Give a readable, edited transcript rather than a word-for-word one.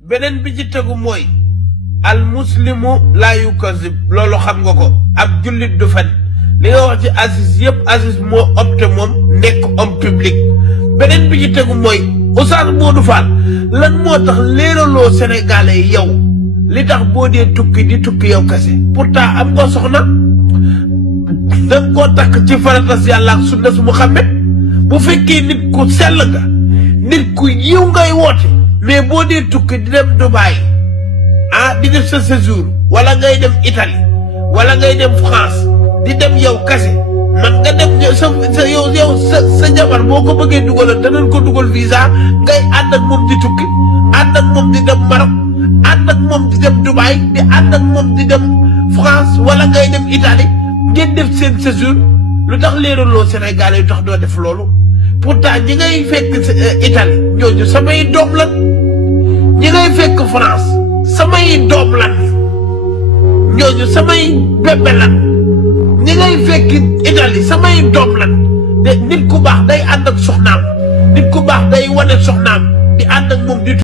beneen bi ci tegu mooy al muslimu laa yukazib loolu xam nga ko ab jullit du fen li nga wax ci Aziz yëpp Aziz moo opté moom nekk homme public. beneen bi ci tegu mooy Oustaz Modou Fall lan moo tax leeraloo Sénégalais yow li tax boo dee tukki di tukki yow kese pourtant am nga soxna danga koo takk ci faratas yàlla ak sunna su Muhammad bu fekkee nit ku sell nga nit ku yiw ngay woote mais boo dee tukki di dem Dubaï di def sa séjour wala ngay dem Italie wala ngay dem France di dem yow kese man nga dem sa jabar boo ko bëggee dugalal danañ ko dugal visa ngay ànd ak moom di tukki ànd ak moom di dem Maroc ànd ak moom di dem Dubaï di ànd ak moom di dem France wala ngay dem Italie ngeen def seen séjour lu tax leeraloo Sénégal yu tax doo def loolu pourtant ñi ngay fekk Italie ñooñu samay doom lan ñi ngay fekk France samay doom lan ñooñu samay bébé lan ñi ngay fekk Italie samay doom lan de nit ku baax day ànd ak soxnaam nit ku baax day wane soxnaam di ànd ak moom di